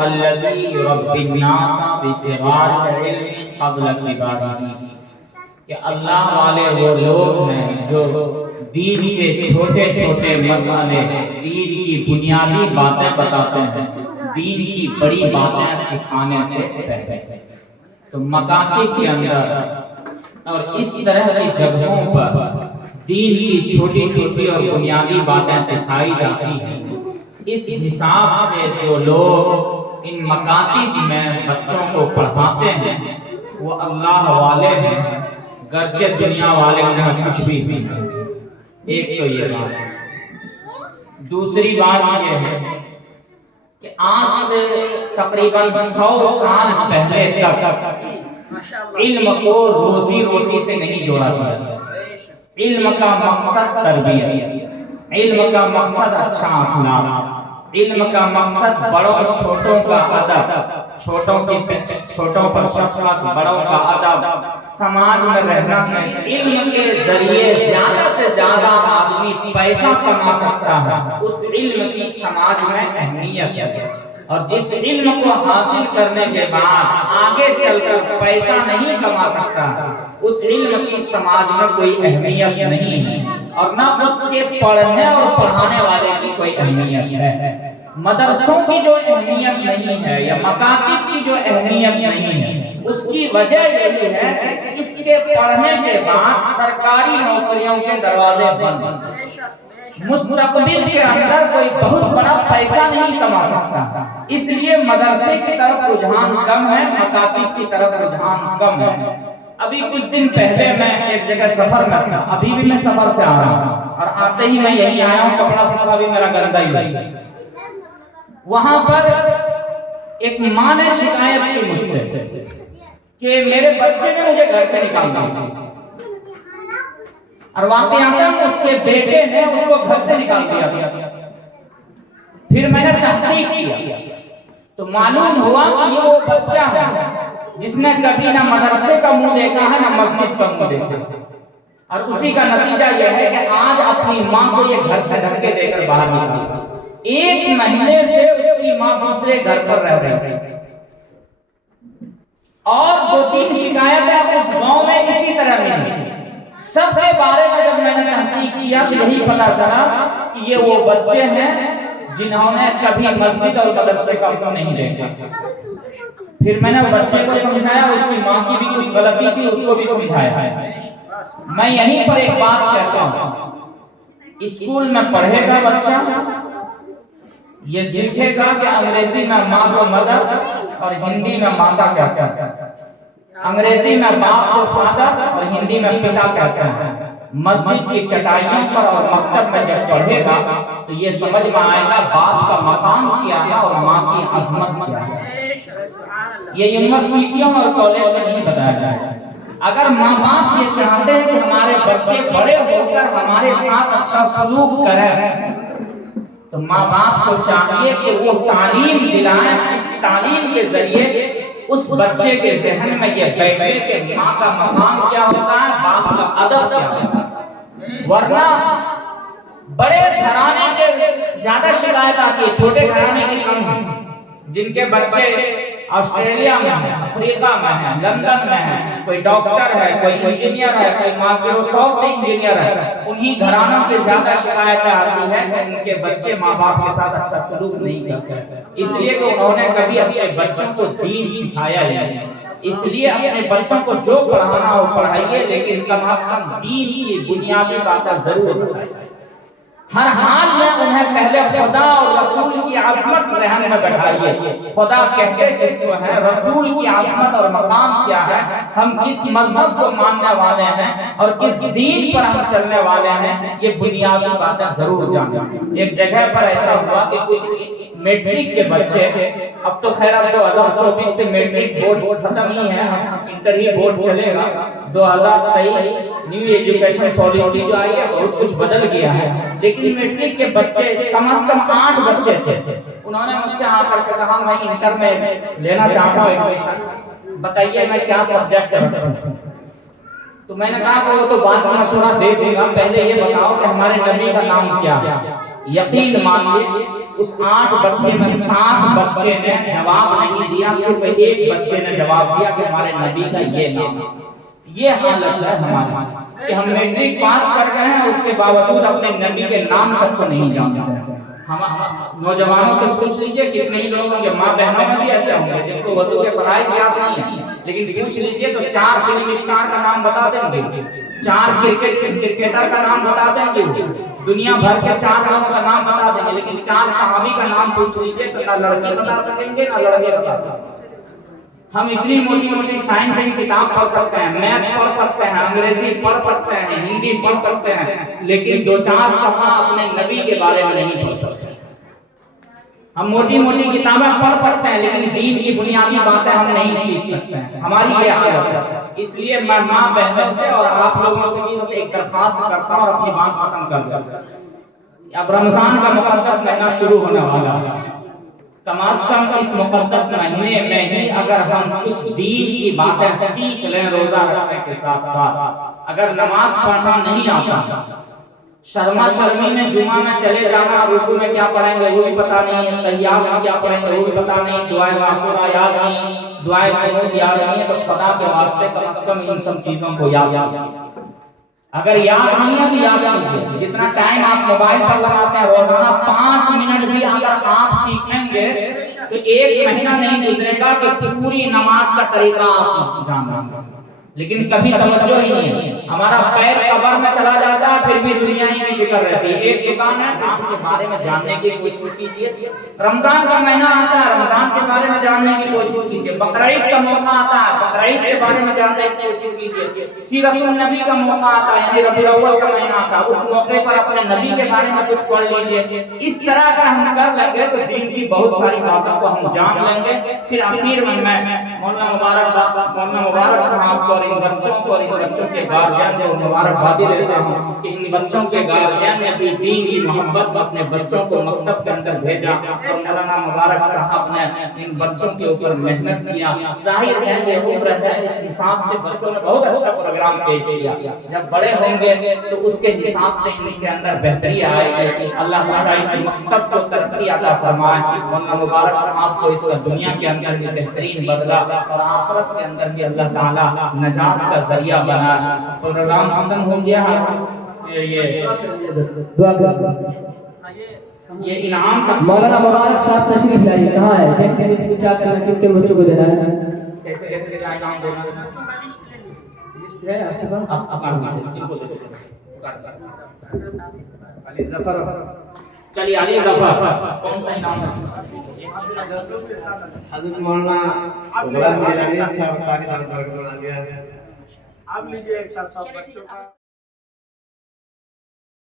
الذی یربی الناس بصغار العلم قبل کبارہ، کہ اللہ والے وہ لوگ ہیں جو دین کے چھوٹے چھوٹے مسئلے، دین کی بنیادی باتیں بتاتے ہیں، دین کی بڑی باتیں سکھانے سے پہلے۔ تو مکاتب کے اندر اور اس طرح کی جگہوں پر دین کی چھوٹی چھوٹی اور بنیادی باتیں سکھائی جاتی ہیں۔ اس حساب سے جو لوگ ان مکاتب میں بچوں کو پڑھاتے ہیں وہ اللہ والے ہیں، گرچہ دنیا والے انہیں کچھ بھی سیکھیں۔ ایک تو یہ بات ہے۔ دوسری بات یہ ہے کہ آج سے تقریباً 100 سال پہلے تک علم کو روزی روٹی سے نہیں جوڑا گیا۔ علم کا مقصد تربیت، علم کا مقصد اچھا اخلاق، علم کا مقصد بڑوں چھوٹوں کا ادب، چھوٹوں پر شفقت، بڑوں کا ادب، سماج میں رہنا۔ علم کے ذریعے زیادہ سے زیادہ آدمی پیسہ کما سکتا ہے، اس علم کی سماج میں اہمیت ہے۔ اور جس علم کو حاصل کرنے کے بعد آگے چل کر پیسہ نہیں کما سکتا، اس علم کی سماج میں کوئی اہمیت نہیں ہے، اور نہ اس کے پڑھنے اور پڑھانے والے کی کوئی اہمیت ہے۔ مدرسوں کی جو اہمیت نہیں ہے یا مکاتب کی جو اہمیت نہیں ہے، اس کی وجہ یہی ہے کہ اس کے پڑھنے کے بعد سرکاری نوکریوں کے دروازے بند، مستقبل کے اندر کوئی بہت بڑا پیسہ نہیں کما سکتا، اس لیے مدرسے کی طرف رجحان کم ہے، مکاتب کی طرف رجحان کم ہے۔ ابھی کچھ دن پہلے میں ایک جگہ سفر میں تھا، ابھی بھی میں سفر سے آ رہا ہوں، اور آتے ہی میں یہی آیا ہوں، کپڑا سفر بھی میرا گندا ہی ہے۔ وہاں پر ایک ماں نے شکایت کی مجھ سے کہ میرے بچے نے مجھے گھر سے نکال دیا، اور واقعاتاً اس کے بیٹے نے اس کو گھر سے نکال دیا۔ پھر میں نے تحقیق کیا تو معلوم ہوا کہ یہ وہ بچہ ہے جس نے کبھی نہ مدرسے کا منہ دیکھا ہے نہ مسجد کا منہ دیکھا ہے، اور اسی کا نتیجہ یہ ہے کہ آج اپنی ماں کو یہ گھر سے دھکے دے کر باہر نکالا۔ 1 مہینے سے اس کی ماں دوسرے گھر پر رہ رہی تھی، اور 2-3 شکایتیں اس گاؤں میں اسی طرح ملی۔ سب کے بارے میں جب میں نے تحقیق کیا تو یہی پتا چلا کہ یہ وہ بچے ہیں جنہوں نے کبھی مسجد اور مدرسے کا منہ نہیں دیکھا۔ پھر میں نے بچے کو سمجھایا، اس کی ماں کی بھی کچھ غلطی تھی، اس کو بھی سمجھایا۔ میں یہیں پر ایک بات کہتا ہوں، اسکول میں پڑھے گا بچہ، یہ سیکھے گا کہ انگریزی میں ماں کو مدر اور ہندی میں ماتا کہتے ہیں، انگریزی میں باپ کو فادر اور ہندی میں پتا کہتے ہیں۔ مسجد کی چٹائیوں پر اور مکتب میں جب پڑھے گا تو یہ سمجھ میں آئے گا باپ کا مقام کیا ہے اور ماں کی عظمت کیا ہے۔ یہ یونیورسٹیوں اور کالج میں نہیں بتایا جائے گا۔ اگر ماں باپ یہ چاہتے ہیں کہ ہمارے بچے بڑے ہو کر ہمارے ساتھ اچھا سلوک کریں تو ماں باپ کو چاہیے کہ وہ تعلیم دلائیں، جس تعلیم کے ذریعے اس بچے کے ذہن میں یہ بیٹھے کہ ماں کا مقام کیا ہوتا ہے، باپ کا ادب کیا ہوتا ہے۔ ورنہ بڑے گھرانے کے زیادہ شکایت آتی ہے، چھوٹے گھرانے کے کم ہیں، جن کے بچے آسٹریلیا میں ہیں، افریقہ میں ہیں، لندن میں ہیں، کوئی ڈاکٹر ہے، کوئی انجینئر ہے، کوئی مائکروسافٹ انجینئر ہے، انہی گھرانوں کے زیادہ شکایتیں آتی ہیں کہ ان کے بچے ماں باپ کے ساتھ اچھا سلوک نہیں کرتے، اس لیے کہ انہوں نے کبھی اپنے بچوں کو دین سکھایا ہی نہیں۔ اس لیے اپنے بچوں کو جو پڑھانا ہو پڑھائیے، لیکن کم از کم دین کی بنیادی باتیں ضرور بتائیے۔ ہر حال میں انہیں پہلے خدا اور رسول کی عظمت ذہن میں بٹھائیے۔ خدا کہتے کس کو ہیں، رسول کی عظمت اور مقام کیا ہے، ہم کس مذہب کو ماننے والے ہیں اور کس دین پر ہم چلنے والے ہیں، یہ بنیادی باتیں ضرور جانیں۔ ایک جگہ پر ایسا ہوا کہ کچھ میٹرک کے بچے، اب تو خیر 2024 سے میٹرک بورڈ ختم ہی ہے، انٹر ہی بورڈ چلے گا۔ 2023 نیو ایجوکیشن پالیسی جو آئی ہے بہت کچھ بدل گیا ہے، لیکن میٹرک کے بچے کم از کم 8 بچے تھے۔ انہوں نے مجھ سے آ کر کے کہا میں انٹر میں لینا چاہتا ہوں ایڈمیشن، بتائیے میں کیا سبجیکٹ رکھوں۔ تو میں نے کہا کہ وہ تو بعد میں مشورہ دے دوں گا، پہلے یہ بتاؤ کہ ہمارے نبی کا نام کیا ہے۔ یقین مانیے اس 8 بچے میں 7 بچے نے جواب نہیں دیا، صرف ایک بچے نے جواب دیا کہ ہمارے نبی کا یہ نام۔ یہ حالت ہے ہماری کہ ہم میٹرک پاس کر گئے ہیں، اس کے باوجود اپنے نبی کے نام تک کو نہیں جانتے ہیں۔ ہم نوجوانوں سے پوچھ لیجئے کتنے ہی لوگ ہوں گے، ماں بہنوں میں بھی ایسے ہوں گے جن کو وضو کے فرائض یاد نہیں ہیں، لیکن پوچھ لیجئے تو 4 فلم اسٹار کا نام بتا دیں گے، 4 کرکٹر کا نام بتا دیں گے، دنیا بھر کے 4 لوگوں کا نام بتا دیں گے، لیکن 4 صحابی کا نام پوچھ لیجئے تو نہ لڑکے بتا سکیں گے نہ لڑکے بتا سکیں گے۔ ہم اتنی موٹی موٹی سائنس کی کتاب پڑھ سکتے ہیں، میتھ پڑھ سکتے ہیں، انگریزی پڑھ سکتے ہیں، ہندی پڑھ سکتے ہیں، لیکن 2-4 صفحہ اپنے نبی کے بارے میں نہیں پڑھ سکتے۔ ہم موٹی موٹی کتابیں پڑھ سکتے ہیں لیکن دین کی بنیادی باتیں ہم نہیں سیکھ سکتے ہیں۔ ہماری یہ حالت ہے، اس لیے میں ماں بہنوں سے اور آپ لوگوں سے بھی ایک درخواست کرتا ہوں اور اپنی بات ختم کر دوں۔ اب رمضان کا مقدس مہینہ شروع ہونے والا ہے، کم از کم اس مقدس مہینے میں ہی اگر ہم کچھ دین کی باتیں سیکھ لیں، روزہ رکھنے کے ساتھ ساتھ اگر نماز پڑھنا نہیں آتا، شرما شرمی میں جمعہ میں چلے جانا، رکوع میں کیا پڑھیں گے وہ بھی پتہ نہیں، تحیات میں کیا پڑھیں گے وہ بھی پتہ نہیں، دعائیں معصورہ یاد نہیں، دعائیں قنوت یاد نہیں، تو خدا کے واسطے کم از کم ان سب چیزوں کو یاد کیجیے۔ اگر یاد نہیں ہے تو یاد کیجیے۔ جتنا ٹائم آپ موبائل پر لگاتے ہیں روزانہ 5 منٹ بھی اگر آپ سیکھیں گے تو 1 مہینہ نہیں گزرے گا کہ پوری نماز کا طریقہ آپ جان لیں گے، لیکن کبھی توجہ ہی نہیں ہے۔ ہمارا پیر قبر میں چلا جاتا ہے پھر بھی دنیا ہی کی فکر رہتی ہے۔ ایک دکان ہے، رمضان کے بارے میں جاننے کی کوشش کیجیے، رمضان کا مہینہ آتا ہے، رمضان کے بارے میں جاننے کی کوشش کیجیے، بقرعید کا موقع آتا ہے، بقرعید کے بارے میں جاننے کی کوشش کیجیے، سیرت النبی کا موقع آتا ہے یعنی ربیع الاول کا مہینہ آتا ہے، اس موقع پر اپنے نبی کے بارے میں کچھ پڑھ لیجیے۔ اس طرح اگر ہم کر لیں گے تو دین کی بہت ساری باتوں کو ہم جان لیں گے۔ پھر آخر میں مولانا مبارک صاحب کو اور ان بچوں کو اور ان بچوں کے گارجین کو مبارکبادی دیتا ہوں کہ ان بچوں کے گارجین نے بھی دین کی محبت میں اپنے بچوں کو مکتب کے اندر بھیجا، اور مولانا مبارک صاحب نے ان بچوں کے اوپر محنت کیا۔ ظاہر ہے یہ عمر ہے، اس حساب سے بچوں نے بہت اچھا پروگرام پیش کیا، جب بڑے ہوں گے تو اس کے حساب سے ان کے اندر بہتری آئے گی۔ اللہ تعالیٰ اس مکتب کو ترقی عطا فرمائے، مولانا مبارک صاحب کو اس کا دنیا کے اندر بھی بہترین بدلہ اور آخرت کے اندر بھی اللہ تعالیٰ نجات کا ذریعہ بنا۔ پروگرام ختم ہو گیا، یہ انعام مولانا مبارک صاحب تشریف لائیے، کہاں ہے؟ دیکھتے ہیں اس میں کیا کرنا ہے، کن بچوں کو دینا ہے، کیسے انعام دینا ہے آپ کے پاس؟ علی ظفر، چلیے علی ظفر کون سا انعام ہے؟ حضرت مولانا غلام گیلانی صاحب تاریخ برکت بنا دیا ہے۔ آپ لیجیے ایک ساتھ سب بچوں کا۔